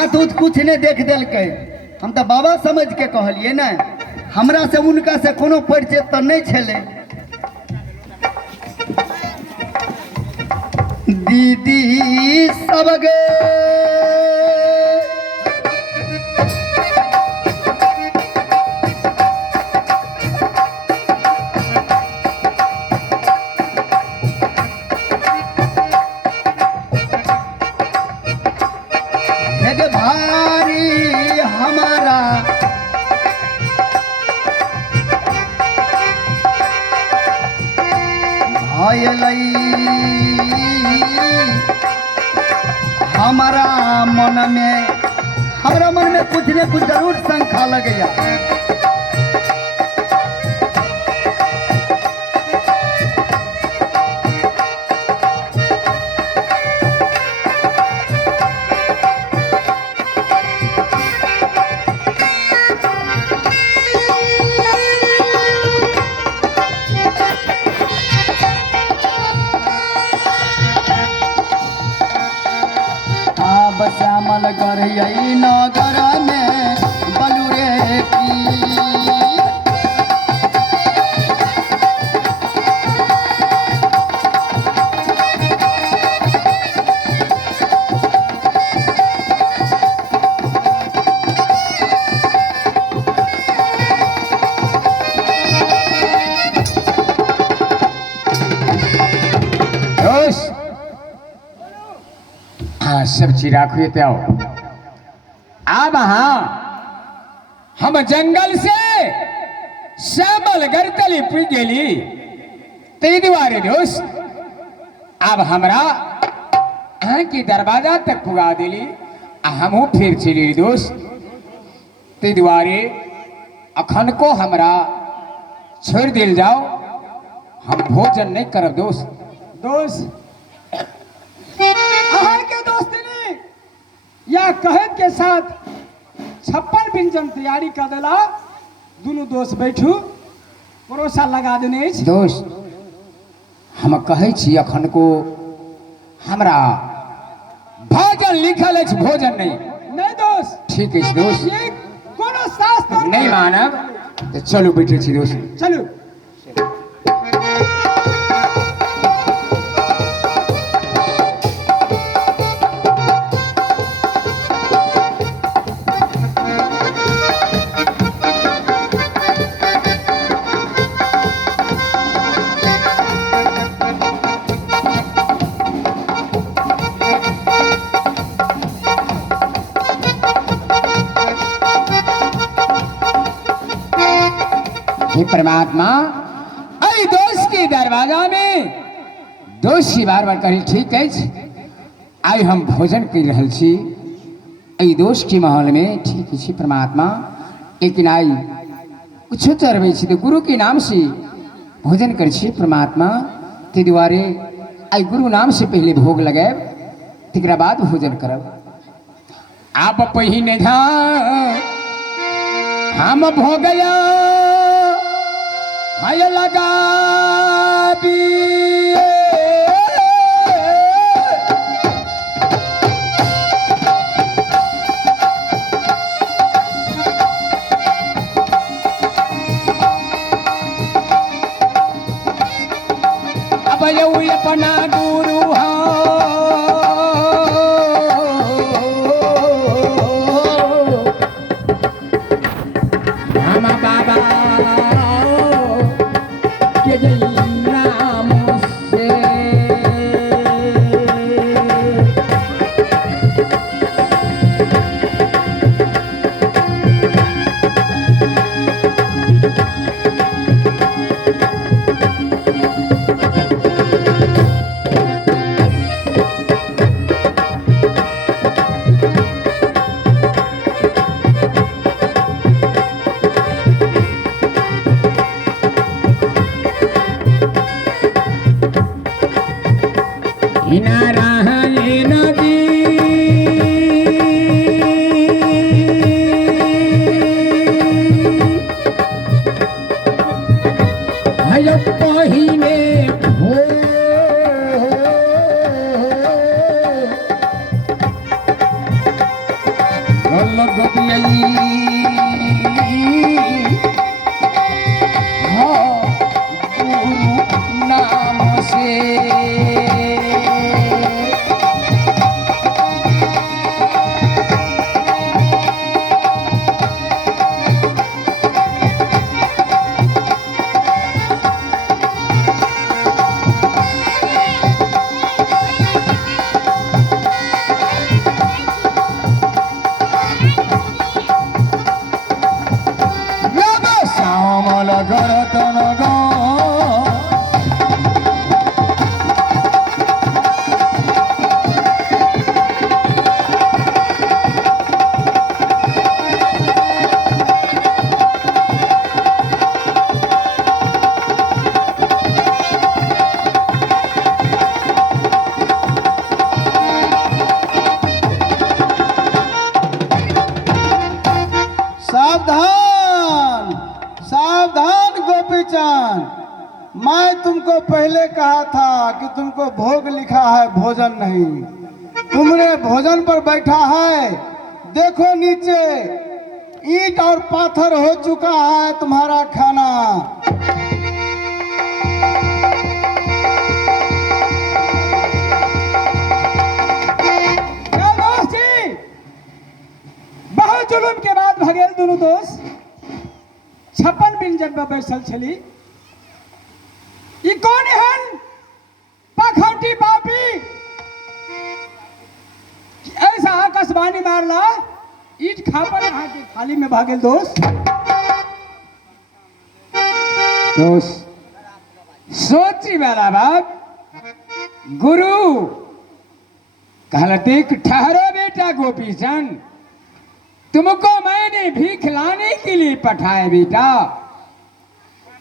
हाथ उथ कुछ नहीं देख दिलकै। हम तो बाबा समझ के कहलिए ना, हमरा से उनका से कोनो परिचय तो नहीं छले। दीदी सब गे भारी हमारा हमारा मन में कुछ न कुछ जरूर शंका लग गया। श्यामल गर नगर में बलुरे की सब चिराग हुए थे। अब हाँ हम जंगल से श्यामल गरतली पुग गेली ते द्वारे दोस्त। अब हमरा यहाँ की दरवाजा तक पुगा दिली, हम फिर चली दोस्त। ते द्वारे अखन को हमरा छोड़ दिल जाओ, हम भोजन नहीं करब दोस्त। दोस्त के दोस्ती या कहत के साथ 56 व्यंजन तैयारी कर देला। दोनों दोस्त बैठू, परोसा लगा देने दोस्त। हम कहे छी अखन को हमरा भोजन लिखल है, भोजन नहीं। नहीं दोस्त, ठीक है दोस्त, ये कोनो शास्त्र नहीं मानब तो चलो बैठे छी दोस्त। चलो परमात्मा आई दोस्त के दरवाजा में दोस्त बार बार कही ठीक है। आई हम भोजन कर रहे छी आई दोस्त के माहौल में, ठीक है परमात्मा। लेकिन आई कुछ चढ़वे तो गुरु के नाम से भोजन कर परमात्मा। ते द्वारे आई गुरु नाम से पहले भोग लगाए, तकरा बाद भोजन करब। आप पहिने धा हम भोगया हाय लगा अब यू अपना गुरु हम बाबा के जय राम गोपियई हो गुरु नाम से श्यामल गरतन गो सावधान सावधान गोपीचंद, मैं तुमको पहले कहा था कि तुमको भोग लिखा है, भोजन नहीं। तुमने भोजन पर बैठा है, देखो नीचे ईंट और पाथर हो चुका है तुम्हारा खाना। बहुत जुलूम के बाद भगेल दोनों दोस्त 56 व्यंजन पर बैसल छली। ई कौन हन पाखंडी पापी ऐसा आकाशवाणी मारला ईट खापर यहाँ के थाली में भागेल दोस्त। सोची वाला बात गुरु कहला देख ठहरो बेटा गोपीचंद, तुमको मैंने भीख लाने के लिए पठाया बेटा,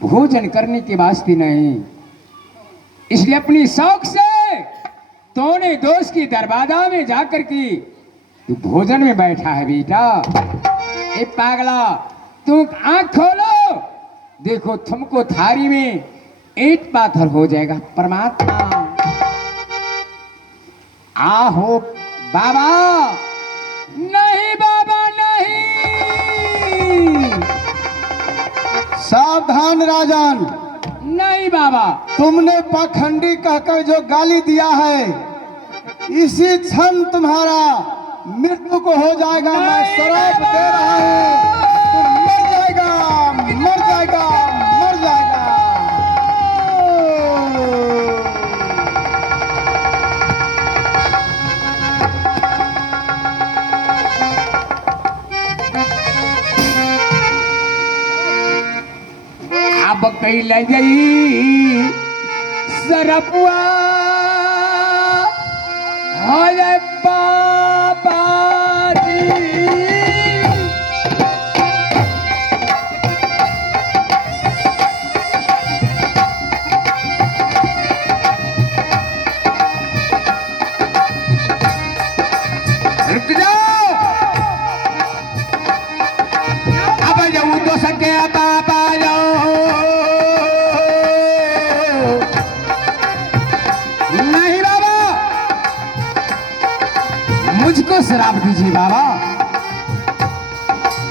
भोजन करने के वास्ते नहीं। इसलिए अपनी शौक से तूने दोस्त की दरवाजा में जाकर के तू भोजन में बैठा है बेटा। ए पागला, तुम आंख खोलो, देखो तुमको थारी में ईंट पाथर हो जाएगा। परमात्मा आहो बाबा, नहीं बाबा नहीं, सावधान राजन, नहीं बाबा। तुमने पाखंडी कहकर जो गाली दिया है, इसी क्षण तुम्हारा मृत्यु को हो जाएगा। मैं श्राप दे रहा हूँ, तुम मर जाएगा, मर जाएगा, मर जाएगा। अब कही ले गई सरपुआ हरे बाबा जी। रुक जाओ, अब जाऊँ तो सके बाबा जाओ। नहीं बाबा, मुझको शराब दीजिए बाबा,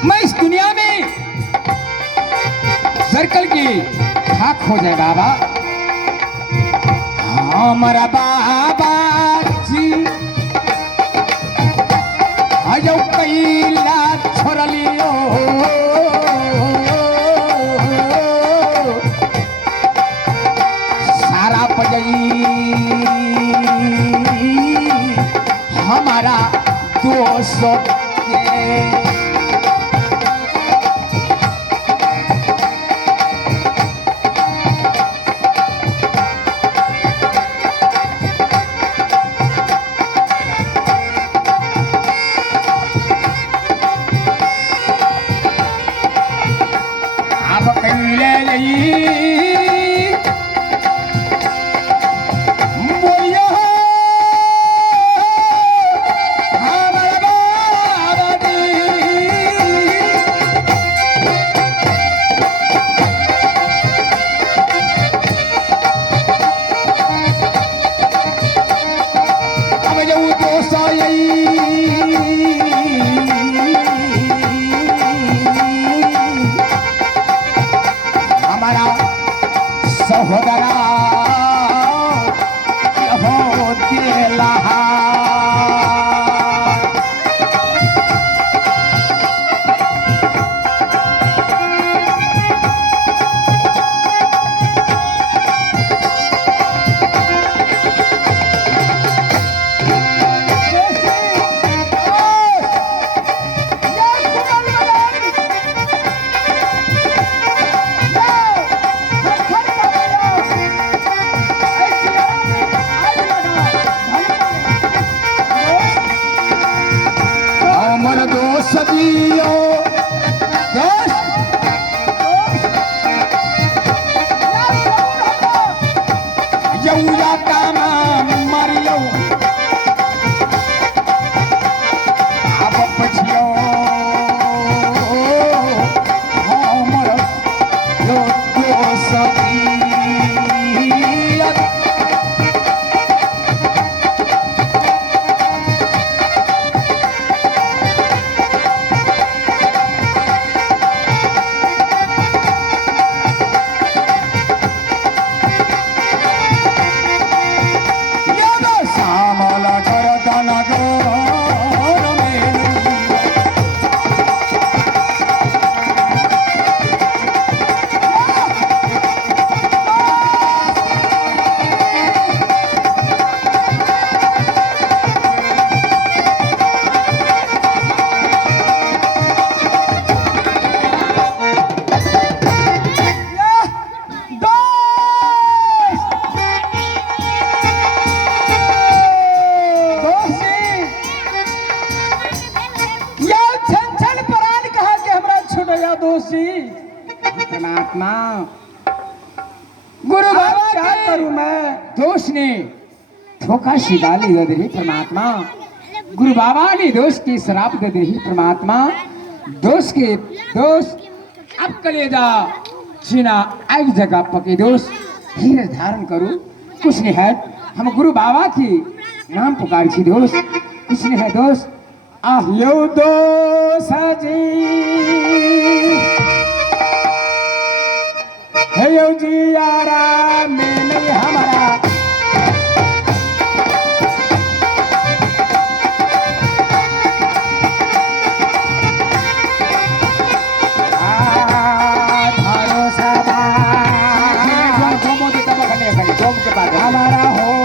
मैं इस दुनिया में सर्कल की खाक हो जाए बाबा। हमारा बाबा जी आजो कैला छोड़ लियो, सारा पजई हमारा दोस्त के। अब कैले बोलियो हमारा बाबा जी। सदियों दोस्त यौया कामा मारियो अब पछियो हमर यो सदी परमात्मा गुरु बाबा क्या करूं मैं दोष ने धोखा शिगाली दे रही परमात्मा गुरु बाबा ने दोष की शराब दे रही परमात्मा दोष के दोष अब कलेजा सीना एक जगह पके दोष धीरे धारण करूं कुछ नहीं है हम गुरु बाबा की नाम पुकार छी दोष कुछ नहीं है दोष आह यो दोष जी हे यो जी यारा में नहीं हमारा हमारा हो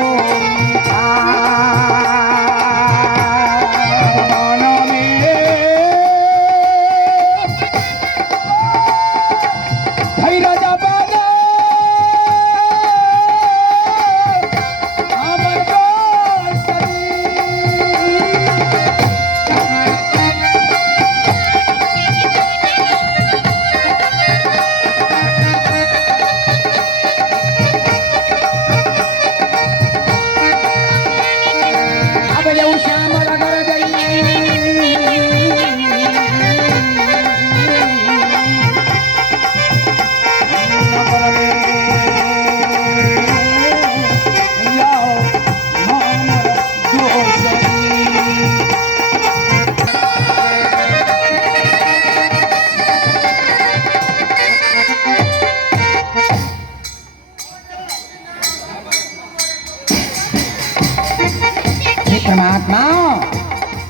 परमात्मा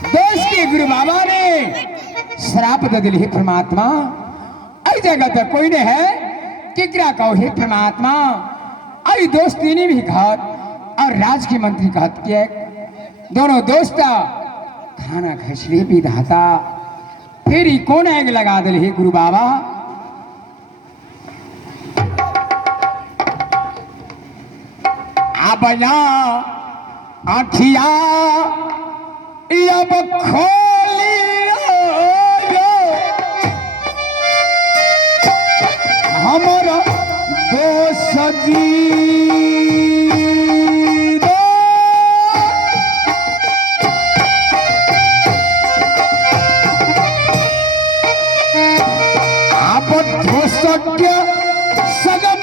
देश के गुरु बाबा ने श्राप दे दिली परमात्मा आई जगह तो कोई नहीं है कि क्या कहो हे परमात्मा आई दोस्ती ने भी घात और राज के मंत्री कहत किए दोनों दोस्त खाना खसले भी धाता फिर ही कौन आग लगा दिल हे गुरु बाबा अब आखिया अब खोलियो हमारा दोस्त जी आप दोस्त सग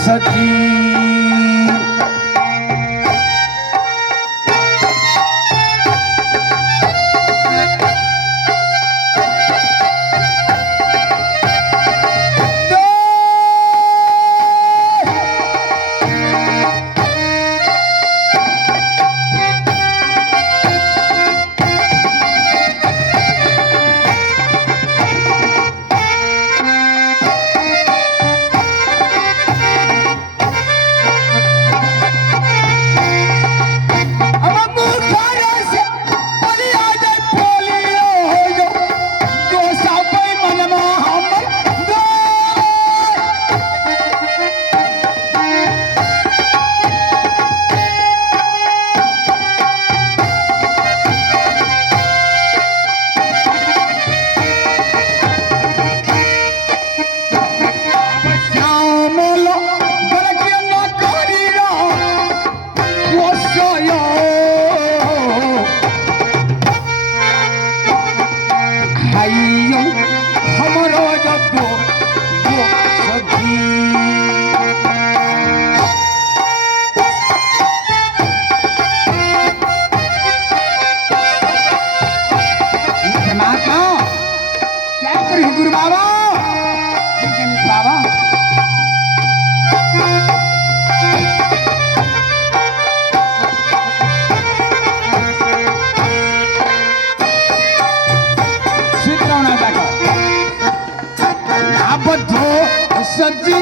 सची भाइयों हमरो जब दो सखी परमात्मा क्या करूं गुरु बाबा बाबा सब्जी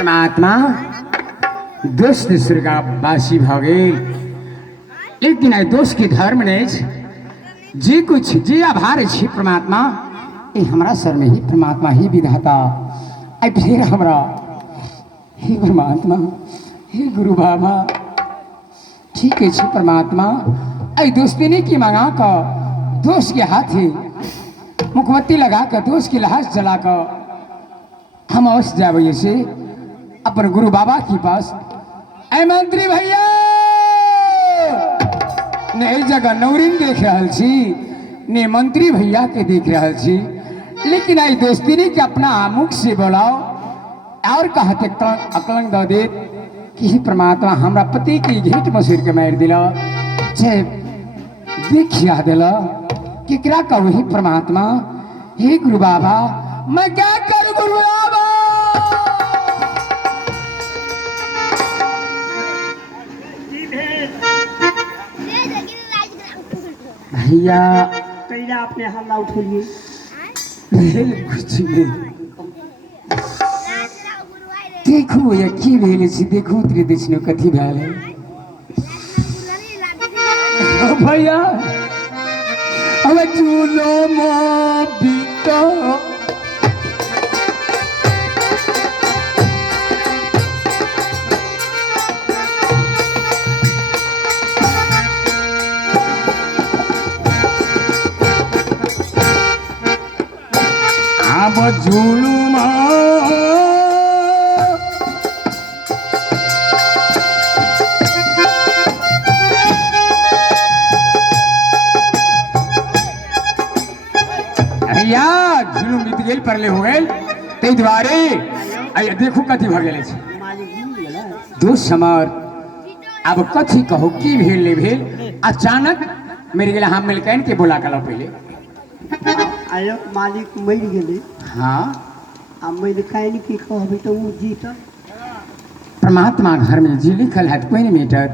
परमात्मा दोस्त स्वर्गवासी भ गेल लेकिन आई दोस्त के धर्म नहीं जे कुछ जे आभार छी परमात्मा ए हमरा सर में ही परमात्मा ही विधाता आई फिर हमरा हे परमात्मा हे गुरु बाबा ठीक है परमात्मा आई दोस्ती नहीं की मंगा कर दोस्त के हाथ ही मुखबत्ती लगा कर दोस्त की लाश जला कर हम अवश्य जाए से अपन गुरु बाबा के पास ऐ मंत्री भैया नई जगह नौरिन देख रहा छी ने मंत्री भैया के देख रहा छी लेकिन आई दोस्ती ने के अपना मुख से बोलाओ और कहते अकलंग दे दे कि परमात्मा हमरा पति की घेट मसूर के मार दिला से देखिया दिला कि क्या कहूँ ही परमात्मा हे गुरु बाबा मैं क्या करूँ गुरु बाबा भैया कैला अपने हल्ला उठेलिए कुछ नहीं देखो भैया की भेल छी देखो तेरे देशने कथी भेल है ओ भैया अब चूलो मो बीतो अब झूलूमा भैया झूलूम बीत गेल परले हो गेल ते द्वारे आइए देखो कथी भ गेल छै दोस्त हमर अब कथी कहो की भेल ले भेल अचानक मेरे गेला हम मिलकन के बोला कला पहले आयो मालिक मर गेले हाँ आ मर काइन की कहबे तो उ जीत परमात्मा घर में जी लिखल है कोई नहीं मीटर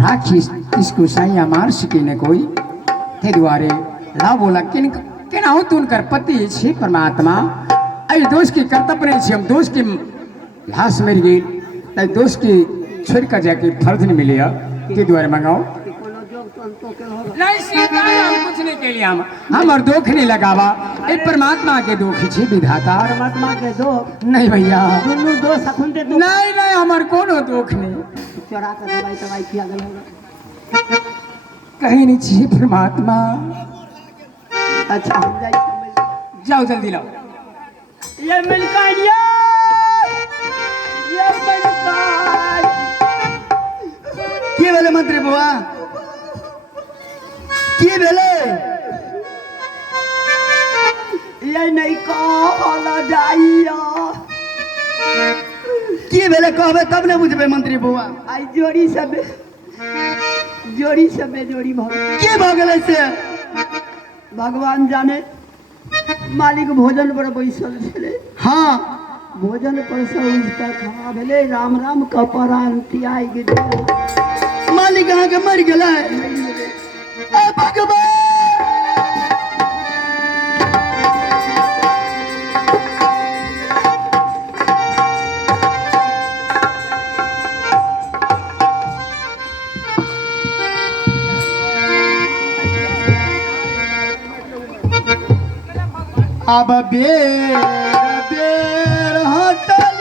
राखी इसको सैया मार सके न कोई थे द्वारे ला बोला किन केना हो तुन कर पति छे परमात्मा आई दोस्त के कर्तव्य नहीं छे हम दोस्त के लाश मर गई तै दोस्त के छोड़ कर जाके फर्ज नहीं मिले के द्वारे मंगाओ नहीं सीधा हम कुछ नहीं के लिए हम और दुख नहीं लगावा ए परमात्मा के दुख छे विधाता परमात्मा के दो नहीं भैया दुनु दो सखुन दे दो नहीं नहीं हमार कोनो दुख नहीं चोरा के दवाई किया गेल कहीं नहीं चाहिए परमात्मा अच्छा हम जाई जाओ जल्दी लाओ ये मिलकानिया ये मिलकान की भेले मंत्री बुआ की भेले ये नहीं कहल जाइया की भेले कहबे तब ने बुझबे मंत्री बुआ आई जोड़ी सब जोड़ी भगवान की भ गेले से भगवान जाने मालिक भोजन पर बैसल छले हाँ भोजन पर से उठकर खड़ा भेले राम राम कपरान तियाई गेल मालिक अहाँ के मर गेला ए भगवान अब बेर बेर हटल